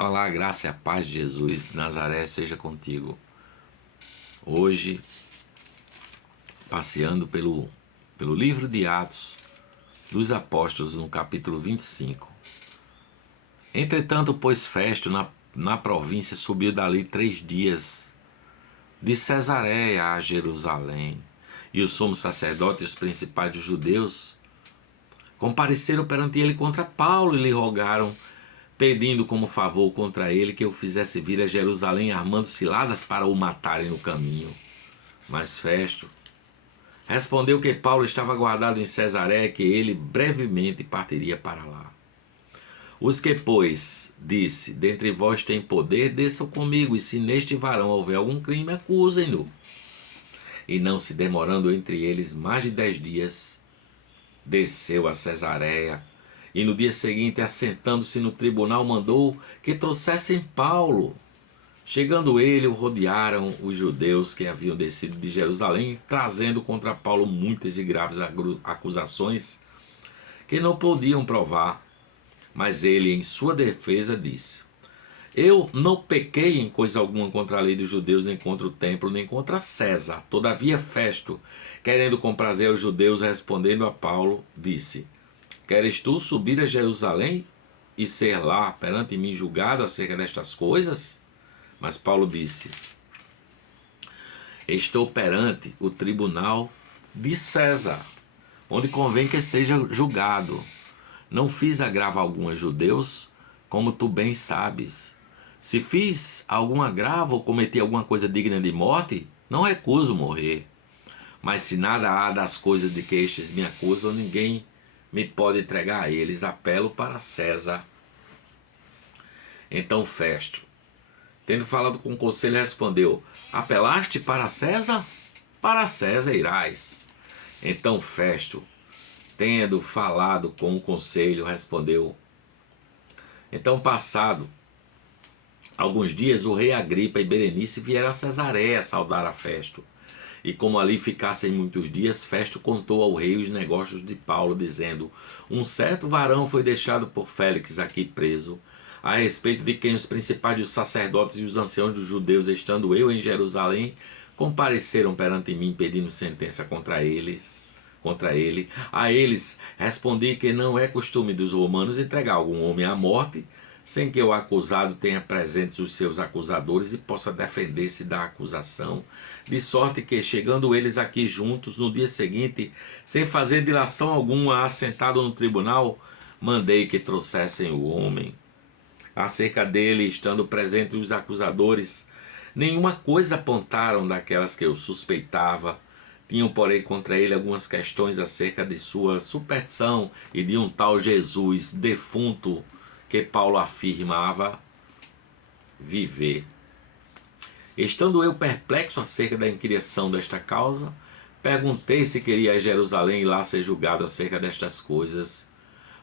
Olá, a graça e a paz de Jesus de Nazaré seja contigo. Hoje, passeando pelo livro de Atos dos Apóstolos, no capítulo 25. Entretanto, pois Festo, na província, subiu dali 3 dias, de Cesareia a Jerusalém, e os sumos sacerdotes e os principais dos judeus compareceram perante ele contra Paulo e lhe rogaram, pedindo como favor contra ele que o fizesse vir a Jerusalém armando ciladas para o matarem no caminho. Mas Festo respondeu que Paulo estava guardado em Cesareia e que ele brevemente partiria para lá. Os que, pois, disse, dentre vós tem poder, desçam comigo, e se neste varão houver algum crime, acusem-no. E não se demorando entre eles mais de 10 dias, desceu a Cesareia, e no dia seguinte, assentando-se no tribunal, mandou que trouxessem Paulo. Chegando ele, o rodearam os judeus que haviam descido de Jerusalém, trazendo contra Paulo muitas e graves acusações que não podiam provar. Mas ele, em sua defesa, disse: Eu não pequei em coisa alguma contra a lei dos judeus, nem contra o templo, nem contra César. Todavia Festo, querendo comprazer aos judeus, respondendo a Paulo, disse: Queres tu subir a Jerusalém e ser lá perante mim julgado acerca destas coisas? Mas Paulo disse: Estou perante o tribunal de César, onde convém que seja julgado. Não fiz agravo algum a judeus, como tu bem sabes. Se fiz algum agravo ou cometi alguma coisa digna de morte, não recuso morrer. Mas se nada há das coisas de que estes me acusam, ninguém me pode entregar a eles. Apelo para César. Então Festo, tendo falado com o conselho, respondeu: Apelaste para César? Para César irás. Então Festo, tendo falado com o conselho, respondeu: Então, passado alguns dias, o rei Agripa e Berenice vieram a Cesareia saudar a Festo. E como ali ficassem muitos dias, Festo contou ao rei os negócios de Paulo, dizendo: Um certo varão foi deixado por Félix aqui preso, a respeito de quem os principais dos sacerdotes e os anciãos dos judeus, estando eu em Jerusalém, compareceram perante mim pedindo sentença contra ele. A eles respondi que não é costume dos romanos entregar algum homem à morte, sem que o acusado tenha presentes os seus acusadores e possa defender-se da acusação, de sorte que, chegando eles aqui juntos, no dia seguinte, sem fazer dilação alguma, assentado no tribunal, mandei que trouxessem o homem. Acerca dele, estando presentes os acusadores, nenhuma coisa apontaram daquelas que eu suspeitava. Tinham, porém, contra ele algumas questões acerca de sua superstição e de um tal Jesus defunto que Paulo afirmava viver. Estando eu perplexo acerca da inquirição desta causa, perguntei se queria ir a Jerusalém e lá ser julgado acerca destas coisas.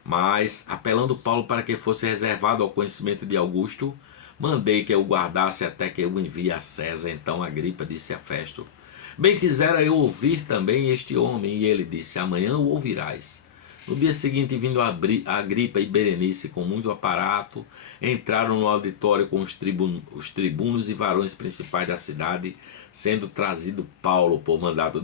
Mas, apelando Paulo para que fosse reservado ao conhecimento de Augusto, mandei que eu guardasse até que eu envie a César. Então Agripa disse a Festo: Bem quisera eu ouvir também este homem. E ele disse: Amanhã o ouvirás. No dia seguinte, vindo Agripa e Berenice com muito aparato, entraram no auditório com os tribunos e varões principais da cidade, sendo trazido Paulo por mandado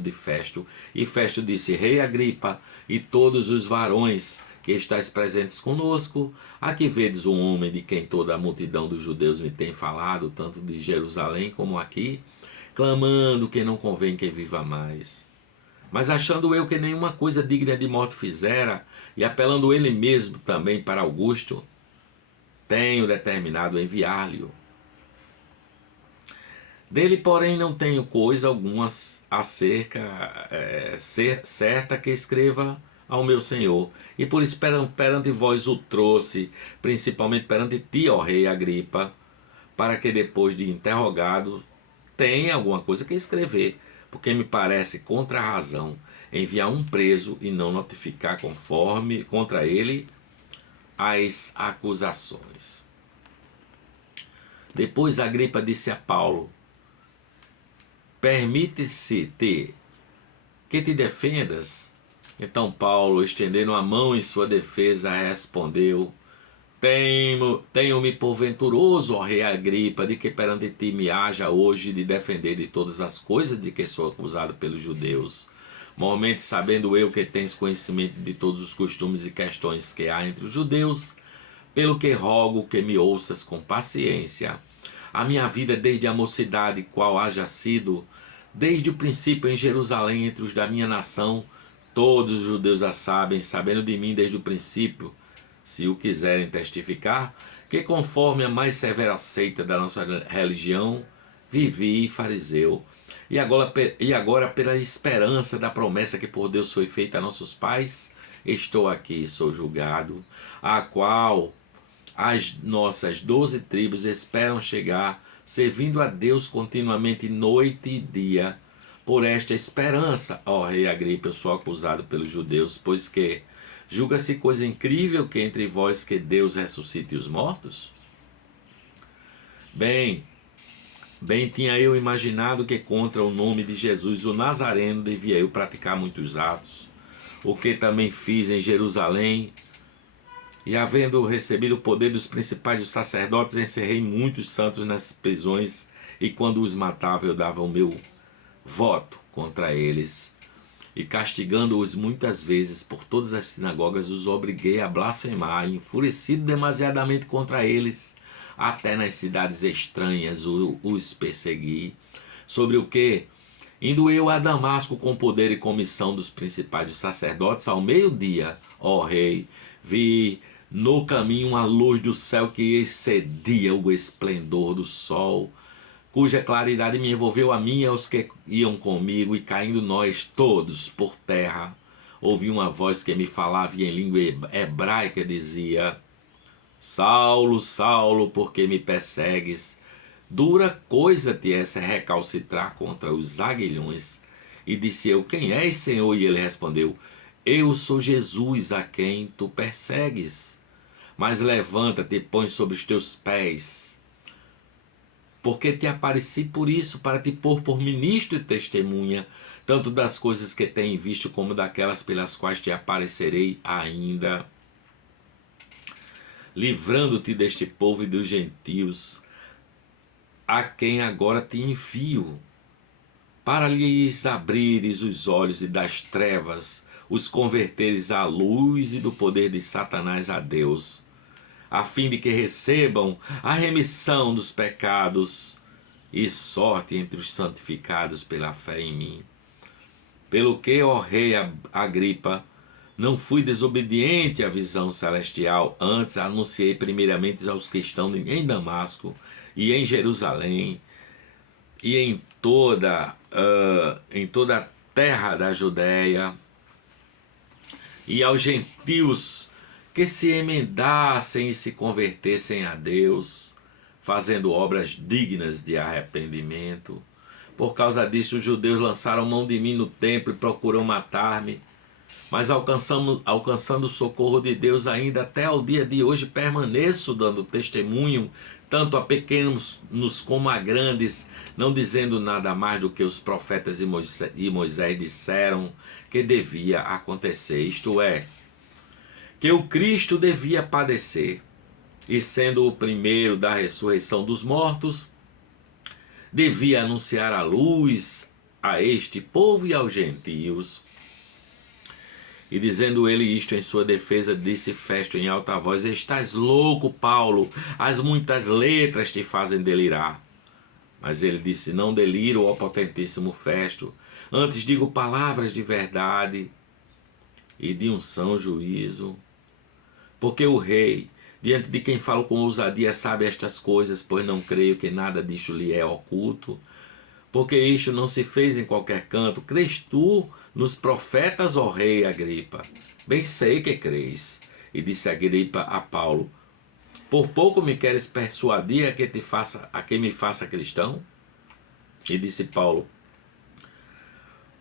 de Festo. E Festo disse: Rei Agripa e todos os varões que estáis presentes conosco, aqui vedes um homem de quem toda a multidão dos judeus me tem falado, tanto de Jerusalém como aqui, clamando que não convém que viva mais. Mas achando eu que nenhuma coisa digna de morte fizera, e apelando ele mesmo também para Augusto, tenho determinado enviar-lhe-o. Dele, porém, não tenho coisa alguma certa que escreva ao meu senhor, e por isso perante vós o trouxe, principalmente perante ti, ó rei Agripa, para que depois de interrogado tenha alguma coisa que escrever, porque me parece contra a razão enviar um preso e não notificar conforme contra ele as acusações. Depois Agripa disse a Paulo: Permite-se-te que te defendas? Então Paulo, estendendo a mão em sua defesa, respondeu: Tenho-me por venturoso, ó rei Agripa, de que perante ti me haja hoje de defender de todas as coisas de que sou acusado pelos judeus. Mormente sabendo eu que tens conhecimento de todos os costumes e questões que há entre os judeus, pelo que rogo que me ouças com paciência. A minha vida desde a mocidade, qual haja sido, desde o princípio em Jerusalém entre os da minha nação, todos os judeus a sabem, sabendo de mim desde o princípio, se o quiserem testificar, que conforme a mais severa seita da nossa religião, vivi fariseu, e agora pela esperança da promessa que por Deus foi feita a nossos pais, estou aqui, sou julgado, a qual as nossas 12 tribos esperam chegar, servindo a Deus continuamente noite e dia. Por esta esperança, ó rei Agripa, eu sou acusado pelos judeus, pois que julga-se coisa incrível que entre vós que Deus ressuscite os mortos? Bem tinha eu imaginado que contra o nome de Jesus, o Nazareno, devia eu praticar muitos atos, o que também fiz em Jerusalém, e havendo recebido o poder dos principais dos sacerdotes, encerrei muitos santos nas prisões, e quando os matava eu dava o meu voto contra eles, e castigando-os muitas vezes por todas as sinagogas, os obriguei a blasfemar, e enfurecido demasiadamente contra eles, até nas cidades estranhas os persegui, sobre o que, indo eu a Damasco com poder e comissão dos principais dos sacerdotes, ao meio-dia, ó rei, vi no caminho uma luz do céu que excedia o esplendor do sol, cuja claridade me envolveu a mim e aos que iam comigo, e caindo nós todos por terra, ouvi uma voz que me falava em língua hebraica, dizia: Saulo, Saulo, por que me persegues? Dura coisa te é recalcitrar contra os aguilhões. E disse eu: Quem és, Senhor? E ele respondeu: Eu sou Jesus, a quem tu persegues. Mas levanta-te e põe sobre os teus pés, porque te apareci por isso, para te pôr por ministro e testemunha, tanto das coisas que tenho visto, como daquelas pelas quais te aparecerei ainda, livrando-te deste povo e dos gentios, a quem agora te envio, para lhes abrires os olhos e das trevas os converteres à luz e do poder de Satanás a Deus, a fim de que recebam a remissão dos pecados e sorte entre os santificados pela fé em mim. Pelo que, ó rei Agripa, não fui desobediente à visão celestial, antes anunciei primeiramente aos que estão em Damasco e em Jerusalém e em toda a terra da Judéia, e aos gentios que se emendassem e se convertessem a Deus, fazendo obras dignas de arrependimento. Por causa disso, os judeus lançaram mão de mim no templo e procuram matar-me. Mas alcançando o socorro de Deus, ainda até ao dia de hoje permaneço dando testemunho, tanto a pequenos como a grandes, não dizendo nada mais do que os profetas e Moisés disseram que devia acontecer, isto é, que o Cristo devia padecer, e sendo o primeiro da ressurreição dos mortos, devia anunciar a luz a este povo e aos gentios. E dizendo ele isto em sua defesa, disse Festo em alta voz: Estás louco, Paulo, as muitas letras te fazem delirar. Mas ele disse: Não deliro, ó potentíssimo Festo, antes digo palavras de verdade e de um são juízo. Porque o rei, diante de quem falo com ousadia, sabe estas coisas, pois não creio que nada disto lhe é oculto. Porque isto não se fez em qualquer canto. Crês tu nos profetas, ó rei Agripa? Bem sei que crês. E disse Agripa a Paulo: Por pouco me queres persuadir a que me faça cristão? E disse Paulo: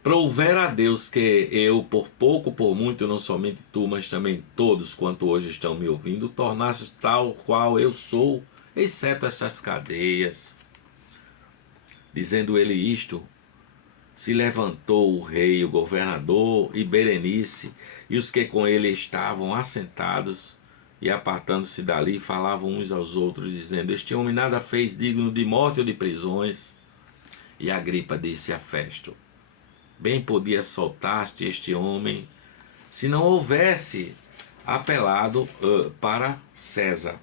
Prouver a Deus que eu, por pouco, por muito, não somente tu, mas também todos quanto hoje estão me ouvindo, tornastes tal qual eu sou, exceto essas cadeias. Dizendo ele isto, se levantou o rei, o governador e Berenice, e os que com ele estavam assentados, e apartando-se dali, falavam uns aos outros, dizendo: este homem nada fez digno de morte ou de prisões. E Agripa disse a Festo: bem podia soltar-te este homem, se não houvesse apelado para César.